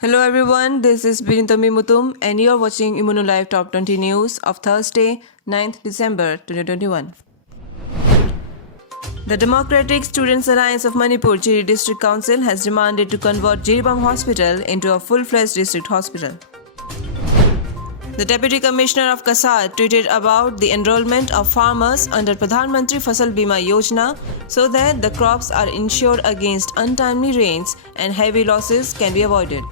Hello everyone, this is Birintomi Mutum and you are watching Immuno-Live Top 20 News of Thursday, 9th December 2021. The Democratic Students Alliance of Manipur Jiri District Council has demanded to convert Jiribam Hospital into a full-fledged district hospital. The Deputy Commissioner of Kasar tweeted about the enrollment of farmers under Pradhan Mantri Fasal Bima Yojana so that the crops are insured against untimely rains and heavy losses can be avoided.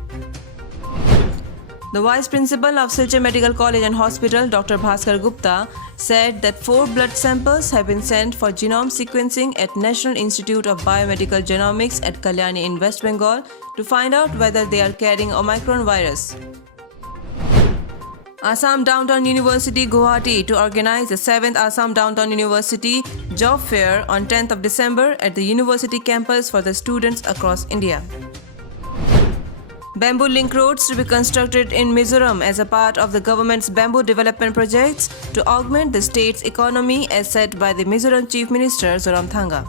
The Vice Principal of Silchar Medical College and Hospital, Dr. Bhaskar Gupta, said that 4 blood samples have been sent for genome sequencing at National Institute of Biomedical Genomics at Kalyani in West Bengal to find out whether they are carrying Omicron virus. Assam Downtown University, Guwahati to organize the 7th Assam Downtown University Job Fair on 10th of December at the university campus for the students across India. Bamboo link roads to be constructed in Mizoram as a part of the government's bamboo development projects to augment the state's economy as said by the Mizoram Chief Minister Zoramthanga.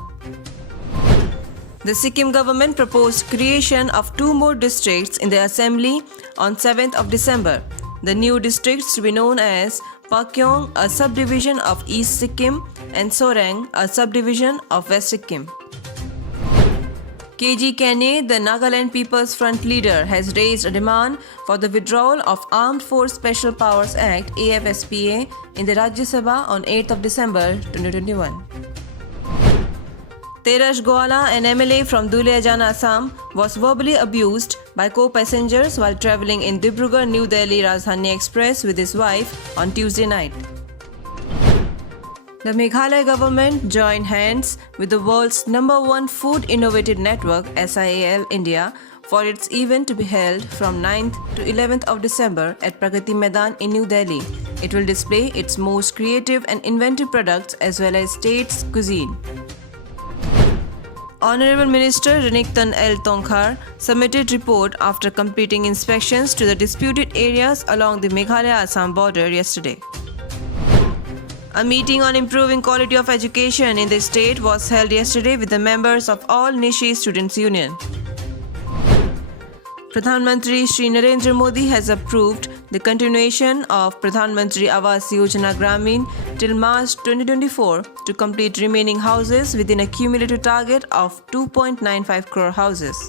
The Sikkim government proposed creation of 2 more districts in the assembly on 7th of December. The new districts to be known as Pakyong, a subdivision of East Sikkim, and Sorang, a subdivision of West Sikkim. KG Kane, the Nagaland People's Front leader, has raised a demand for the withdrawal of Armed Force Special Powers Act AFSPA in the Rajya Sabha on 8th of December 2021. Tejas Goala, an MLA from Duliajan, Assam, was verbally abused by co-passengers while travelling in Dibrugarh-New Delhi Rajdhani Express with his wife on Tuesday night. The Meghalaya government joined hands with the world's #1 food innovative network SIAL India for its event to be held from 9th to 11th of December at Pragati Maidan in New Delhi. It will display its most creative and inventive products as well as state's cuisine. Honorable Minister Renikton L. Tongkhar submitted report after completing inspections to the disputed areas along the Meghalaya-Assam border yesterday. A meeting on improving quality of education in the state was held yesterday with the members of all Nishi Students' Union. Pradhan Mantri Shri Narendra Modi has approved the continuation of Pradhan Mantri Awas Yojana Gramin till March 2024 to complete remaining houses within a cumulative target of 2.95 crore houses.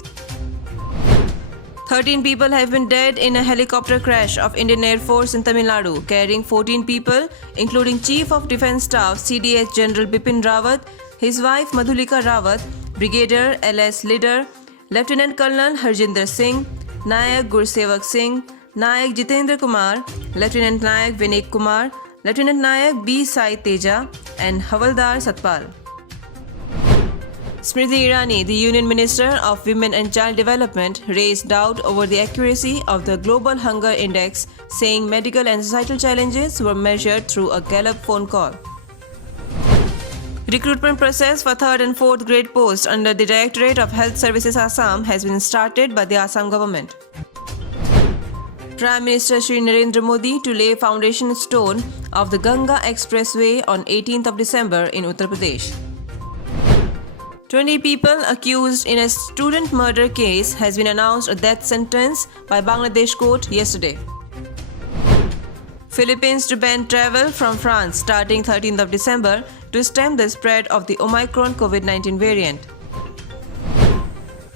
13 people have been dead in a helicopter crash of Indian Air Force in Tamil Nadu, carrying 14 people, including Chief of Defence Staff CDS General Bipin Rawat, his wife Madhulika Rawat, Brigadier LS Leader, Lieutenant Colonel Harjinder Singh, Nayak Gursevak Singh, Nayak Jitendra Kumar, Lieutenant Nayak Vinek Kumar, Lieutenant Nayak B. Sai Teja, and Havaldar Satpal. Smriti Irani, the Union Minister of Women and Child Development, raised doubt over the accuracy of the Global Hunger Index, saying medical and societal challenges were measured through a Gallup phone call. Recruitment process for 3rd and 4th grade posts under the Directorate of Health Services Assam has been started by the Assam government. Prime Minister Shri Narendra Modi to lay foundation stone of the Ganga Expressway on 18th of December in Uttar Pradesh. 20 people accused in a student murder case has been announced a death sentence by Bangladesh court yesterday. Philippines to ban travel from France starting 13th of December to stem the spread of the Omicron COVID-19 variant.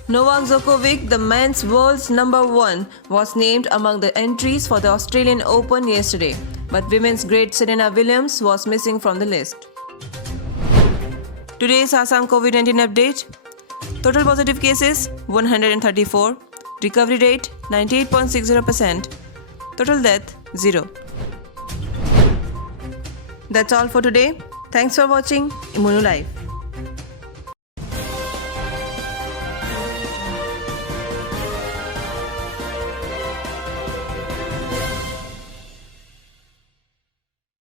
Novak Djokovic, the men's world's #1, was named among the entries for the Australian Open yesterday, but women's great Serena Williams was missing from the list. Today's Assam COVID-19 update. Total positive cases 134. Recovery rate 98.60%. Total death 0. That's all for today. Thanks for watching Immuno Live.